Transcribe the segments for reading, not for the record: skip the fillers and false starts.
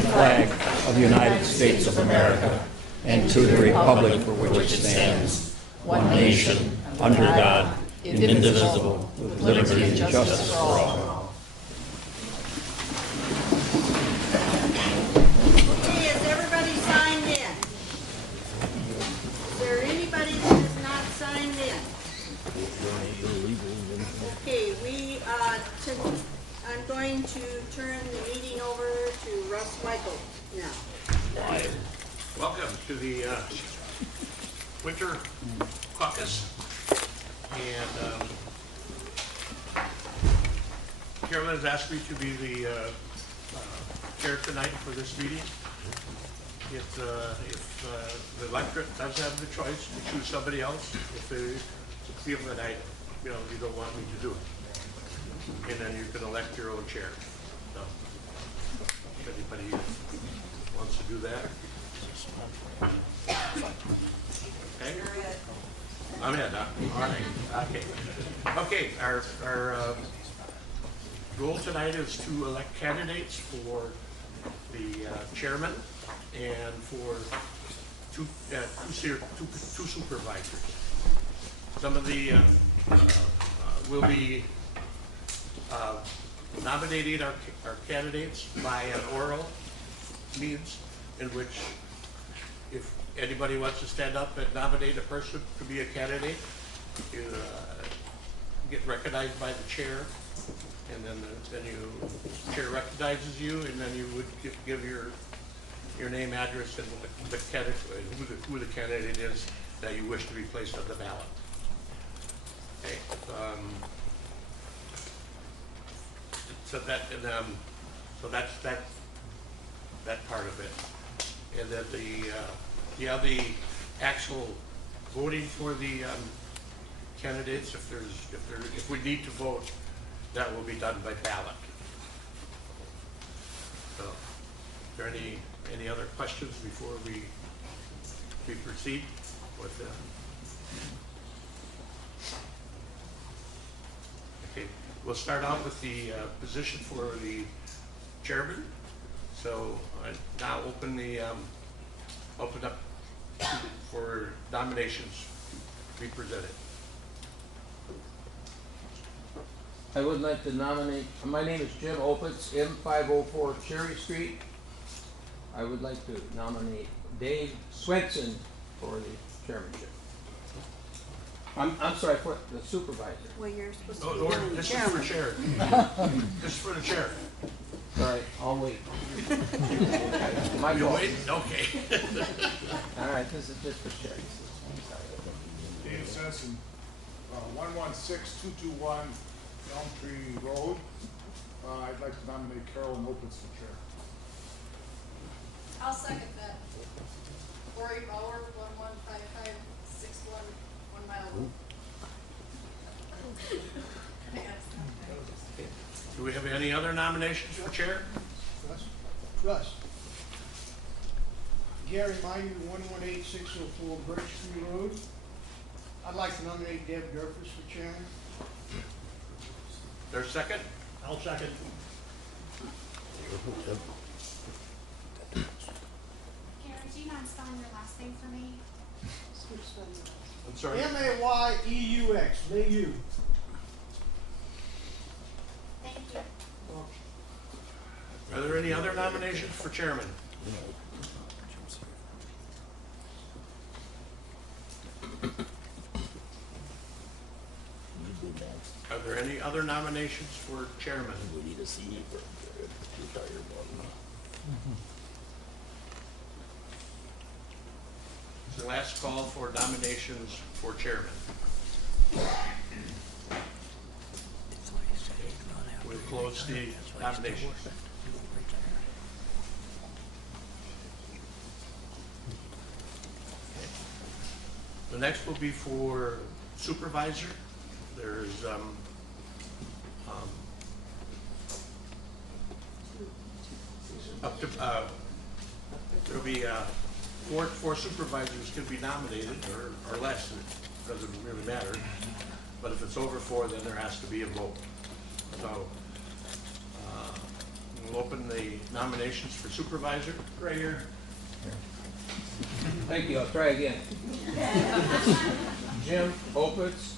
the flag of the United States of America and to the republic for which it stands, one nation, under God, indivisible, with liberty and justice for all. Okay, has everybody signed in? Is there anybody that has not signed in? Okay, I'm going to turn the meeting over to Russ Michael now. Welcome to the Winter Caucus. And Carolyn has asked me to be the chair tonight for this meeting. If the electorate does have the choice to choose somebody else, if they feel that you don't want me to do it, and then you can elect your own chair. So, if anybody wants to do that. Okay. I'm in. All right. Okay. Okay. Our goal tonight is to elect candidates for the chairman and for two supervisors. Some of the will be nominating our candidates by an oral means, in which if anybody wants to stand up and nominate a person to be a candidate, you get recognized by the chair, and then chair recognizes you, and then you would give your name, address, and the candidate, who the candidate is that you wish to be placed on the ballot. Okay. So that's that part of it. And then the actual voting for the candidates, if we need to vote, that will be done by ballot. So, are there any other questions before we proceed with them? Okay, we'll start out with the position for the chairman. So I now open up for nominations to be presented. I would like to nominate, my name is Jim Opitz, M504 Cherry Street. I would like to nominate Dave Swenson for the chairmanship. I'm sorry, for the supervisor. Well, you're supposed to Oh, be doing the this is chairman. for chair. This is for the chair. All right, I'll wait. My You'll fault. wait? Okay. All right, this is just for chair. Dave Sensen, 116221 Elm Tree Road. I'd like to nominate Carolyn Opitz for chair. I'll second that. Lori Bauer, 115561 1 Mile Loop. Do we have any other nominations for chair? Russ. Gary Minor, 118604 Birch Tree Road. I'd like to nominate Deb Durfus for chairman. There's a second? I'll second. Karen, do you mind spelling your last name for me? I'm sorry. Mayeux, Mayeux. Thank you. Are there any other nominations for chairman? Are there any other nominations for chairman? It's the last call for nominations for chairman. We'll close the nominations. The next will be for supervisor. There's up to there'll be four supervisors can be nominated, or less. It doesn't really matter. But if it's over 4, then there has to be a vote. So We'll open the nominations for supervisor. Right here. Thank you, I'll try again. Jim Opitz,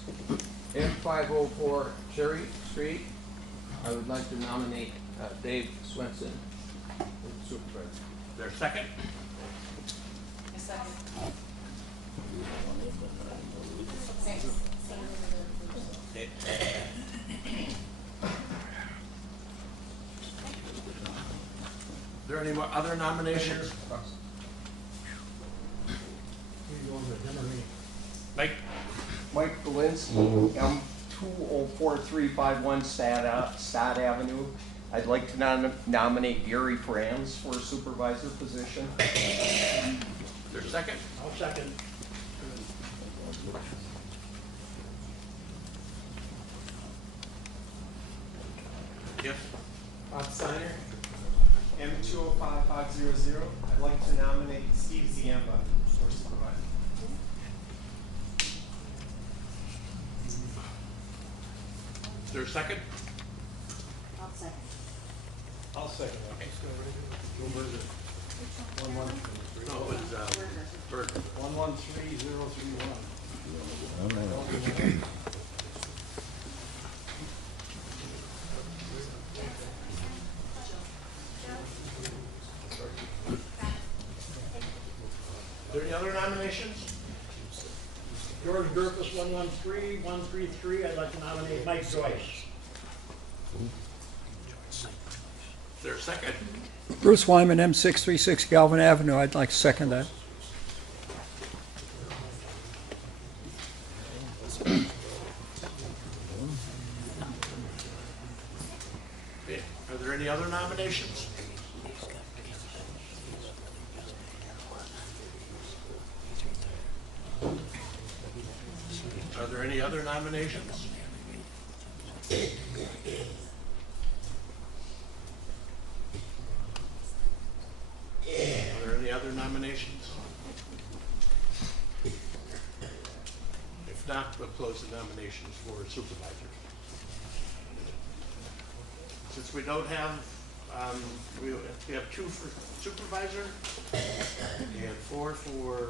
M504 Cherry Street. I would like to nominate Dave Swenson for supervisor. Is there a second? A second. Are there any more other nominations? Mike? Mike Galinsky, M204351 Stad Avenue. I'd like to nominate Gary Franz for supervisor position. Is there a second? I'll second. Yes. Bob Steiner, M205500. I'd like to nominate Steve Ziemba for supervisor. Is there a second? I'll second. I'll second that. No, it was Berger. 113031. Are there any other nominations? George Durkis, 113133. I'd like to nominate Mike Joyce. Is there a second? Bruce Wyman, M636 Galvin Avenue. I'd like to second that. Okay. Are there any other nominations? Are there any other nominations? Are there any other nominations? If not, we'll close the nominations for supervisor. Since we don't have, we have 2 for supervisor and 4 for,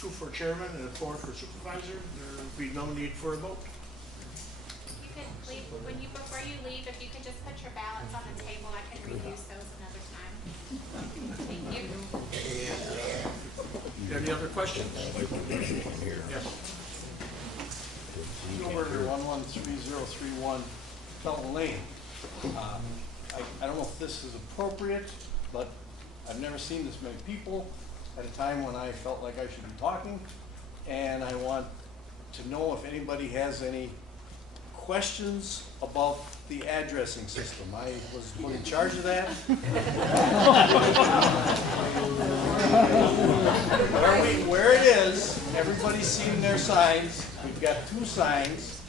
two for chairman and 4 for supervisor, there will be no need for a vote. You could leave, before you leave, if you could just put your ballots on the table, I can reuse those another time. Thank you. Any other questions? Yes. Gilberger, 113031 Felton Lane. I don't know if this is appropriate, but I've never seen this many people at a time when I felt like I should be talking. And I want to know if anybody has any questions about the addressing system. I was put in charge of that. Where it is, everybody's seen their signs. We've got 2 signs,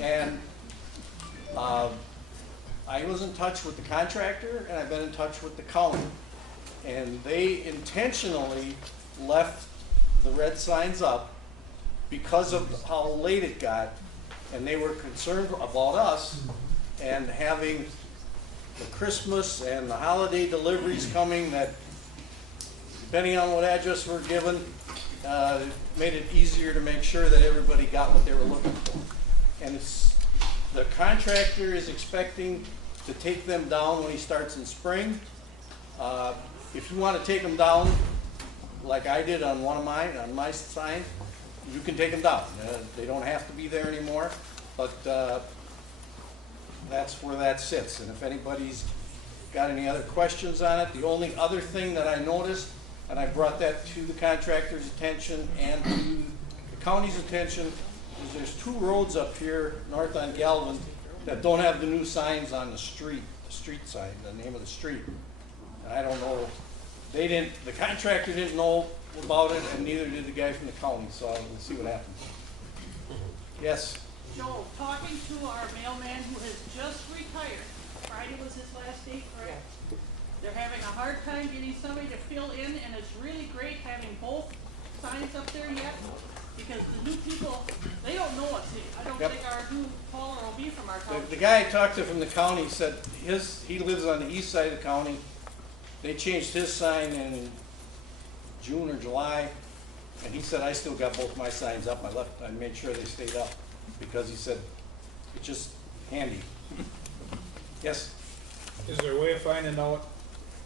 and I was in touch with the contractor, and I've been in touch with the county, and they intentionally left the red signs up because of how late it got, and they were concerned about us and having the Christmas and the holiday deliveries coming that, depending on what address we're given, made it easier to make sure that everybody got what they were looking for. And the contractor is expecting to take them down when he starts in spring. If you want to take them down, like I did on one of mine, on my sign, you can take them down. They don't have to be there anymore, but that's where that sits. And if anybody's got any other questions on it, the only other thing that I noticed, and I brought that to the contractor's attention and to the county's attention, is there's 2 roads up here north on Galvin that don't have the new signs on the street sign, the name of the street. And I don't know, the contractor didn't know about it, and neither did the guy from the county, so we'll see what happens. Yes? Joel, talking to our mailman who has just retired, Friday was his last day, correct? They're having a hard time getting somebody to fill in, and it's really great having both signs up there yet, because the new people, they don't know us. I don't think our new caller will be from from our The township. guy I talked to from the county said he lives on the east side of the county. They changed his sign in June or July, and he said, I still got both my signs up. I made sure they stayed up, because he said, it's just handy. Yes? Is there a way of finding out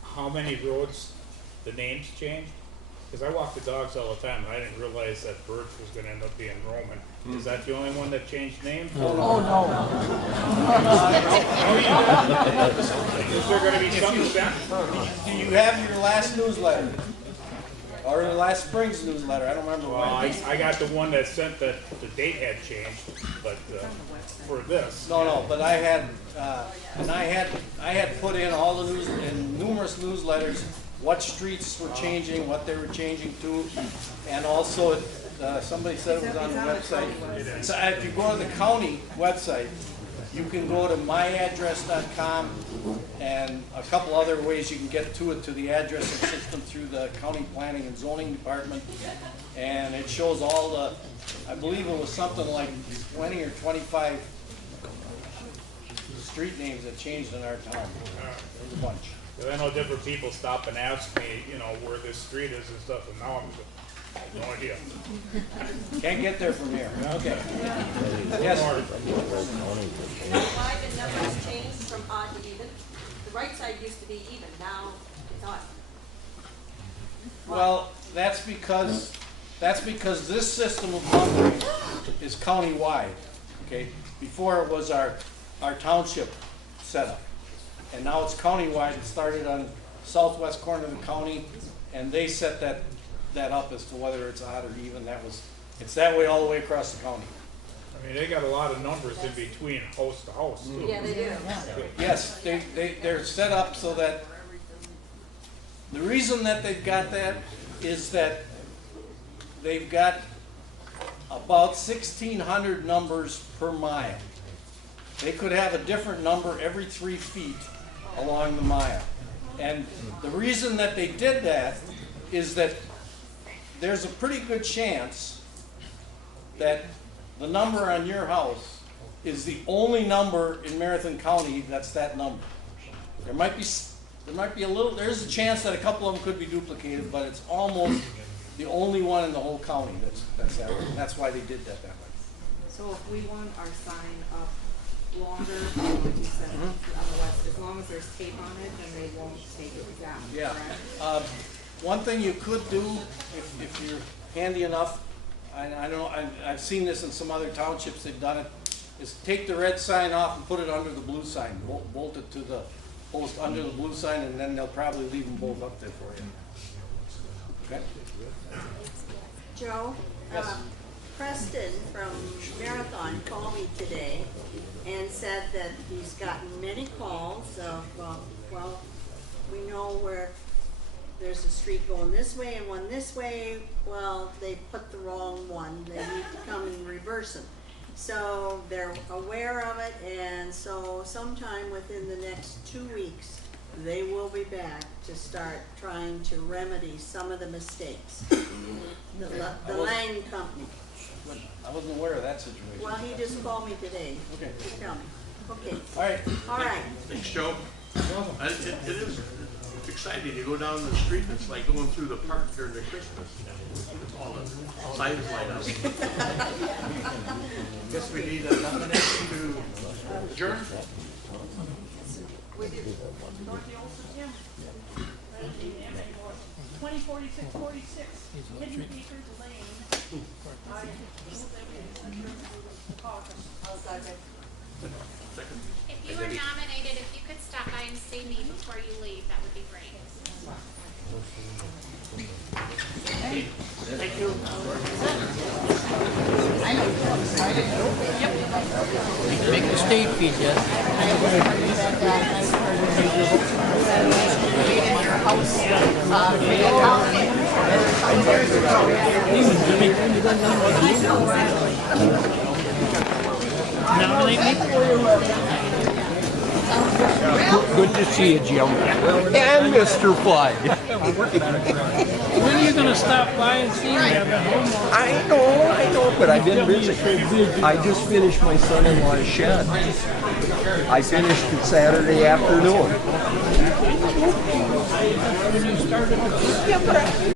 how many roads the names changed? Because I walk the dogs all the time, and I didn't realize that Birch was gonna end up being Roman. Is that the only one that changed names? Oh, no. Is there gonna be something then? Do you have your last newsletter? Or your last spring's newsletter? I don't remember Well, when. I got the one that sent that the date had changed, but, for this. No, but I had, and I had put in all the in numerous newsletters, what streets were changing, what they were changing to, and also, somebody said it was on the website. So if you go to the county website, you can go to myaddress.com and a couple other ways you can get to it, to the addressing system through the county planning and zoning department. And it shows all the, I believe it was something like 20 or 25 street names that changed in our town. There's a bunch. Because I know different people stop and ask me, where this street is and stuff, and now I have no idea. Can't get there from here. Okay. Yes. Why the numbers changed from odd to even? The right side used to be even, now it's odd. Well, that's because this system of numbering is county-wide, okay? Before it was our township setup, and now it's county-wide. It started on southwest corner of the county, and they set that up as to whether it's odd or even. It's that way all the way across the county. I mean, they got a lot of numbers in between house to house, too. Yeah, they do. Yes, they're set up so that, the reason that they've got that is that they've got about 1,600 numbers per mile. They could have a different number every 3 feet along the mile. And the reason that they did that is that there's a pretty good chance that the number on your house is the only number in Marathon County that's that number. There might be a little, there's a chance that a couple of them could be duplicated, but it's almost the only one in the whole county that's that way. That's why they did that way. So if we want our sign up longer, like you said, on the west, as long as there's tape on it, then they won't take it down, Yeah. correct? One thing you could do, if you're handy enough, I know I've seen this in some other townships, they've done it, is take the red sign off and put it under the blue sign. Bolt it to the post under the blue sign, and then they'll probably leave them both up there for you. Okay? Joe, Preston from Marathon called me today and said that he's gotten many calls of, well, we know where there's a street going this way and one this way. Well, they put the wrong one. They need to come and reverse them. So they're aware of it, and so sometime within the next 2 weeks, they will be back to start trying to remedy some of the mistakes. The Lang Company. I wasn't aware of that situation. Well, he just called me today Okay. to tell me. Okay. All right. All right. Thanks, Joe. It is exciting. You go down the street, it's like going through the park during the Christmas. All the signs light up. Guess we need a nomination to adjourn. We do. Dorothy Olson, Tim. 204646, Hidden Acres Lane. I move that we adjourn to Caucus. Second. If you were nominated, if you could stop by and see me before you leave, that would be great. Thank you. Make the state feed Good to see you, Jim. And Mr. Flood. When are you gonna stop by and see me? I've been home all I know, but I've been busy. I just finished my son-in-law's shed. I finished it Saturday afternoon. when you started.